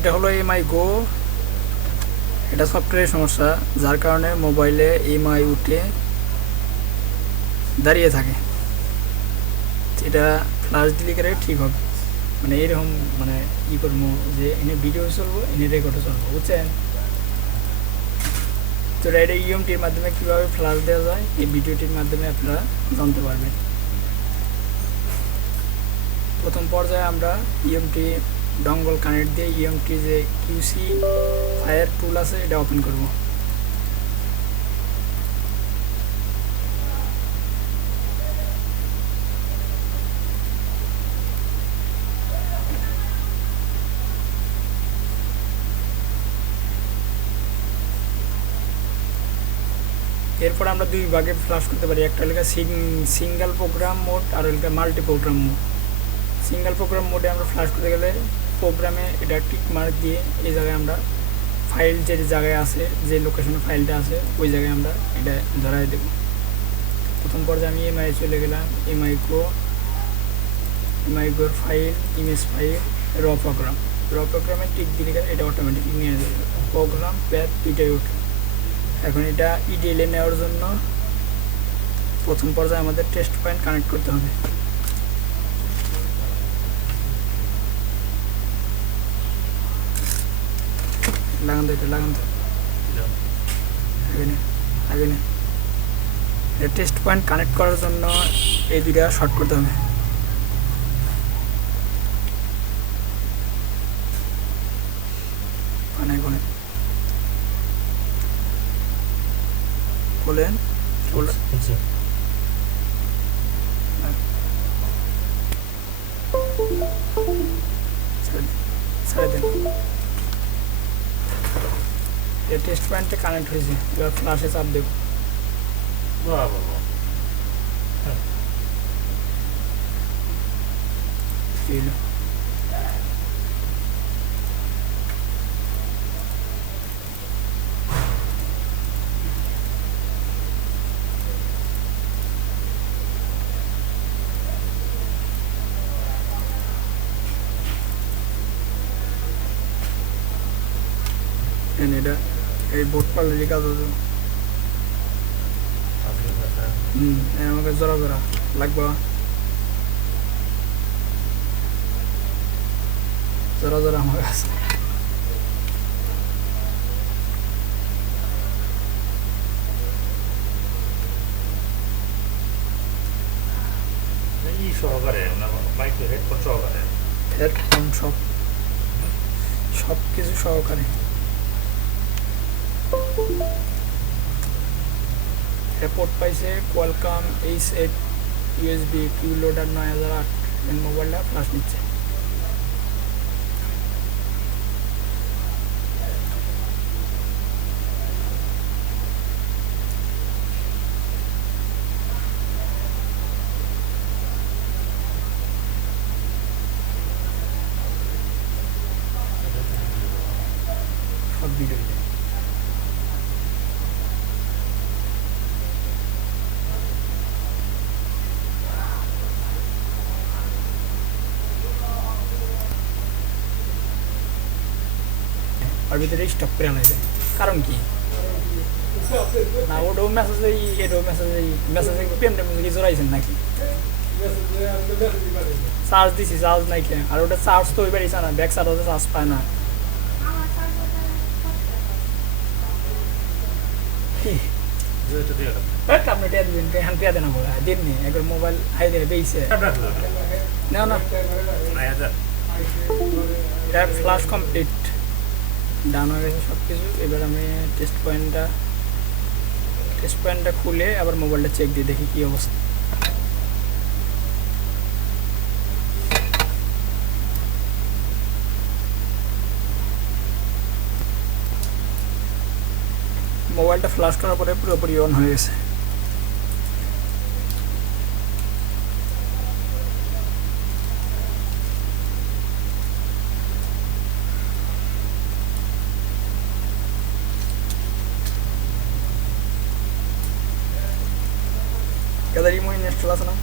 এটা হলো এমআই গো। এটা সফটওয়্যারের সমস্যা, যার কারণে মোবাইলে এমআই উঠে দাঁড়িয়ে থাকে। এটা ফ্লাশ দিলে করে ঠিক হবে, মানে এরকম মানে ই করবো যে এনে ভিডিও চলবো, এনে রেকর্ডও চলবো, বুঝছেন? তো এটা ইএমটির মাধ্যমে কীভাবে ফ্লাশ দেওয়া যায় এই ভিডিওটির মাধ্যমে আপনারা জানতে পারবেন। প্রথম পর্যায়ে আমরা ইএমটি ডঙ্গল কানেক্ট দিয়ে ইএমটি যে কিউসি ফায়ার টুল আছে এটা ওপেন করব। এরপর আমরা দুই ভাগে ফ্লাশ করতে পারি, একটা হলো সিঙ্গেল প্রোগ্রাম মোড আর হলো multi program mode. Single program মোডে আমরা ফ্লাশ করতে গেলে প্রোগ্রামে এটা টিক মার্ক দিয়ে এই জায়গায় আমরা ফাইল যে জায়গায় আছে, যে লোকেশনে ফাইলটা আছে ওই জায়গায় আমরা এটা ধরাই দেব। প্রথম পর্যায়ে আমি এমআই চলে গেলাম, এমআই গোর ফাইল, ইমেজ ফাইল, র প্রোগ্রামে টিক দিলে এটা অটোমেটিক নিয়ে যাবে। প্রোগ্রাম প্যাড দুইটাই ওঠে। এখন এটা ইডিএলে নেওয়ার জন্য প্রথম পর্যায়ে আমাদের টেস্ট পয়েন্ট কানেক্ট করতে হবে। লাগান তো আগে না টেস্ট পয়েন্ট কানেক্ট করার জন্য এই দুইটা শর্ট করতে হবে। খোলেন ছেড়ে দেন। টেস্ট পয়েন্টে কানেক্ট হয়েছে, এবার ফ্লাশে চাপ দেব। এটা এই বোর্ড পাল্লে কাজ হতো। আমাকে জোড়া লাগবে, জোড়া আমার কাছে। হেডফোন সব কিছু সহকারে। পোর্ট পাইছে Qualcomm H8 USB Q loader 9008। মোবাইলটা ফ্লাশ নিচ্ছে। সব ভিডিও আর ভিতরে স্টপ করে আনা যায়। কারণ কি না ওটাও মেসেজ এটাও মেসেজে পেমেন্টের মধ্যে কিছু জড়াইছেন নাকি? চার্জ দিছি, চার্জ নাই কে, আর ওটা চার্জ তো ওই বাড়িছে না, ব্যাক চার্জ চার্জ পায় না। আপনি টিয়া দিবেন, হ্যাঁ টিয়া দেন বলে দিন নি একবার মোবাইল হাই দিয়ে বেইছে না না। এটা ফ্লাশ কমপ্লিট, ডান হয়ে গেছে সব কিছু। এবার আমি টেস্ট পয়েন্টটা খুলে আবার মোবাইলটা চেক দিয়ে দেখি কী অবস্থা। মোবাইলটা ফ্লাশ করার পরে পুরোপুরি অন হয়ে গেছে। Cada imo install আছে না?